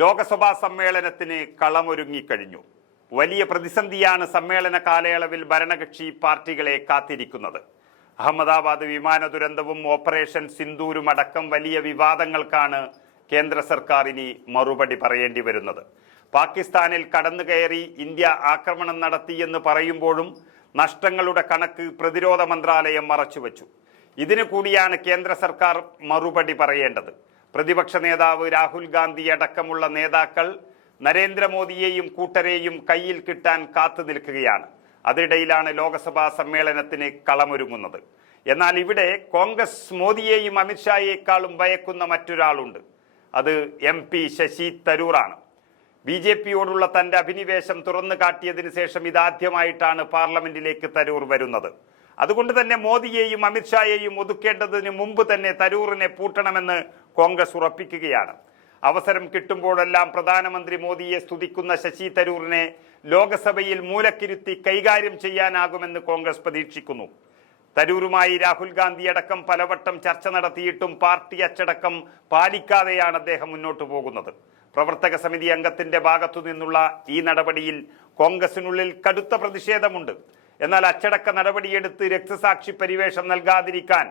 ലോകസഭാ സമ്മേളനത്തിന് കളമൊരുങ്ങിക്കഴിഞ്ഞു. വലിയ പ്രതിസന്ധിയാണ് സമ്മേളന കാലയളവിൽ ഭരണകക്ഷി പാർട്ടികളെ കാത്തിരിക്കുന്നത്. അഹമ്മദാബാദ് വിമാന ദുരന്തവും ഓപ്പറേഷൻ സിന്ദൂരും അടക്കം വലിയ വിവാദങ്ങൾക്കാണ് കേന്ദ്ര സർക്കാർ ഇനി മറുപടി പറയേണ്ടി വരുന്നത്. പാകിസ്ഥാനിൽ കടന്നുകയറി ഇന്ത്യ ആക്രമണം നടത്തിയെന്ന് പറയുമ്പോഴും നഷ്ടങ്ങളുടെ കണക്ക് പ്രതിരോധ മന്ത്രാലയം മറച്ചുവെച്ചു. ഇതിനു കൂടിയാണ് കേന്ദ്ര സർക്കാർ മറുപടി പറയേണ്ടത്. പ്രതിപക്ഷ നേതാവ് രാഹുൽ ഗാന്ധി അടക്കമുള്ള നേതാക്കൾ നരേന്ദ്രമോദിയെയും കൂട്ടരെയും കയ്യിൽ കിട്ടാൻ കാത്തു നിൽക്കുകയാണ്. അതിനിടയിലാണ് ലോക്സഭാ സമ്മേളനത്തിന് കളമൊരുങ്ങുന്നത്. എന്നാൽ ഇവിടെ കോൺഗ്രസ് മോദിയെയും അമിത്ഷായേക്കാളും ഭയക്കുന്ന മറ്റൊരാളുണ്ട്. അത് എം പി ശശി തരൂറാണ്. ബി ജെ പിയോടുള്ള തന്റെ അഭിനിവേശം തുറന്നു കാട്ടിയതിനു ശേഷം ഇതാദ്യമായിട്ടാണ് പാർലമെന്റിലേക്ക് തരൂർ വരുന്നത്. അതുകൊണ്ട് തന്നെ മോദിയെയും അമിത്ഷായെയും ഒതുക്കേണ്ടതിന് മുമ്പ് തന്നെ തരൂറിനെ പൂട്ടണമെന്ന് കോൺഗ്രസ് ഉറപ്പിക്കുകയാണ്. അവസരം കിട്ടുമ്പോഴെല്ലാം പ്രധാനമന്ത്രി മോദിയെ സ്തുതിക്കുന്ന ശശി തരൂറിനെ ലോകസഭയിൽ മൂലക്കിരുത്തി കൈകാര്യം ചെയ്യാനാകുമെന്ന് കോൺഗ്രസ് പ്രതീക്ഷിക്കുന്നു. തരൂരുമായി രാഹുൽ ഗാന്ധി അടക്കം പലവട്ടം ചർച്ച നടത്തിയിട്ടും പാർട്ടി അച്ചടക്കം പാലിക്കാതെയാണ് അദ്ദേഹം മുന്നോട്ടു പോകുന്നത്. പ്രവർത്തക സമിതി അംഗത്തിന്റെ ഭാഗത്തു നിന്നുള്ള ഈ നടപടിയിൽ കോൺഗ്രസിനുള്ളിൽ കടുത്ത പ്രതിഷേധമുണ്ട്. എന്നാൽ അച്ചടക്ക നടപടിയെടുത്ത് രക്തസാക്ഷി പരിവേഷം നൽകാതിരിക്കാൻ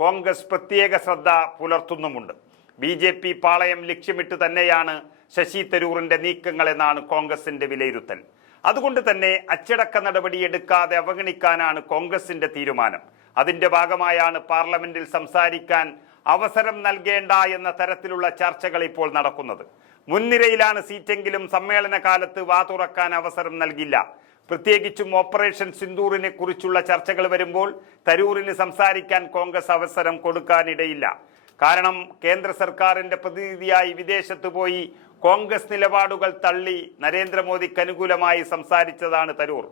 കോൺഗ്രസ് പ്രത്യേക ശ്രദ്ധ പുലർത്തുന്നുമുണ്ട്. ബി ജെ പി പാളയം ലക്ഷ്യമിട്ട് തന്നെയാണ് ശശി തരൂറിന്റെ നീക്കങ്ങളെന്നാണ് കോൺഗ്രസിന്റെ വിലയിരുത്തൽ. അതുകൊണ്ട് തന്നെ അച്ചടക്ക നടപടി എടുക്കാതെ അവഗണിക്കാനാണ് കോൺഗ്രസിന്റെ തീരുമാനം. അതിന്റെ ഭാഗമായാണ് പാർലമെന്റിൽ സംസാരിക്കാൻ അവസരം നൽകേണ്ട എന്ന തരത്തിലുള്ള ചർച്ചകൾ ഇപ്പോൾ നടക്കുന്നത്. മുൻനിരയിലാണ് സീറ്റെങ്കിലും സമ്മേളന കാലത്ത് വാ തുറക്കാൻ അവസരം നൽകില്ല. പ്രത്യേകിച്ചും ഓപ്പറേഷൻ സിന്ദൂറിനെ കുറിച്ചുള്ള ചർച്ചകൾ വരുമ്പോൾ തരൂറിന് സംസാരിക്കാൻ കോൺഗ്രസ് അവസരം കൊടുക്കാനിടയില്ല. കാരണം കേന്ദ്ര സർക്കാരിന്റെ പ്രതിനിധിയായി വിദേശത്ത് പോയി കോൺഗ്രസ് നിലപാടുകൾ തള്ളി നരേന്ദ്രമോദിക്ക് അനുകൂലമായി സംസാരിച്ചതാണ് തരൂർ.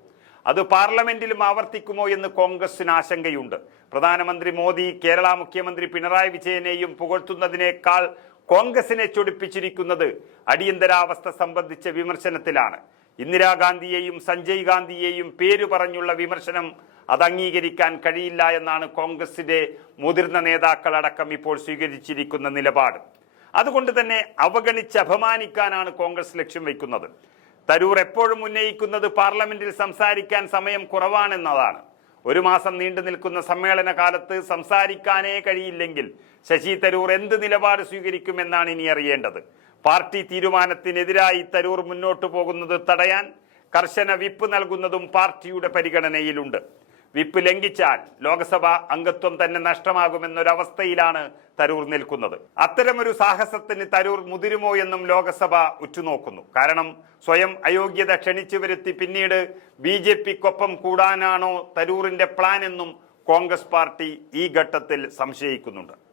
അത് പാർലമെന്റിലും ആവർത്തിക്കുമോ എന്ന് കോൺഗ്രസിന് ആശങ്കയുണ്ട്. പ്രധാനമന്ത്രി മോദി കേരള മുഖ്യമന്ത്രി പിണറായി വിജയനെയും പുകഴ്ത്തുന്നതിനേക്കാൾ കോൺഗ്രസിനെ ചൊടിപ്പിച്ചിരിക്കുന്നത് അടിയന്തരാവസ്ഥ സംബന്ധിച്ച വിമർശനത്തിലാണ്. ഇന്ദിരാഗാന്ധിയെയും സഞ്ജയ് ഗാന്ധിയെയും പേരു പറഞ്ഞുള്ള വിമർശനം അത് അംഗീകരിക്കാൻ കഴിയില്ല എന്നാണ് കോൺഗ്രസിന്റെ മുതിർന്ന നേതാക്കളടക്കം ഇപ്പോൾ സ്വീകരിച്ചിരിക്കുന്ന നിലപാട്. അതുകൊണ്ട് തന്നെ അവഗണിച്ച് അപമാനിക്കാനാണ് കോൺഗ്രസ് ലക്ഷ്യം വയ്ക്കുന്നത്. തരൂർ എപ്പോഴും ഉന്നയിക്കുന്നത് പാർലമെന്റിൽ സംസാരിക്കാൻ സമയം കുറവാണെന്നതാണ്. ഒരു മാസം നീണ്ടു നിൽക്കുന്ന സമ്മേളന കാലത്ത് സംസാരിക്കാനേ കഴിയില്ലെങ്കിൽ ശശി തരൂർ എന്ത് നിലപാട് സ്വീകരിക്കുമെന്നാണ് ഇനി അറിയേണ്ടത്. പാർട്ടി തീരുമാനത്തിനെതിരായി തരൂർ മുന്നോട്ടു പോകുന്നത് തടയാൻ കർശന വിപ്പ് നൽകുന്നതും പാർട്ടിയുടെ പരിഗണനയിലുണ്ട്. വിപ്പ് ലംഘിച്ചാൽ ലോക്സഭാ അംഗത്വം തന്നെ നഷ്ടമാകുമെന്നൊരവസ്ഥയിലാണ് തരൂർ നിൽക്കുന്നത്. അത്തരമൊരു സാഹസത്തിന് തരൂർ മുതിരുമോ എന്നും ലോക്സഭ ഉറ്റുനോക്കുന്നു. കാരണം സ്വയം അയോഗ്യത ക്ഷണിച്ചു വരുത്തി പിന്നീട് ബി ജെ പിക്കൊപ്പം കൂടാനാണോ തരൂറിന്റെ പ്ലാൻ എന്നും കോൺഗ്രസ് പാർട്ടി ഈ ഘട്ടത്തിൽ സംശയിക്കുന്നുണ്ട്.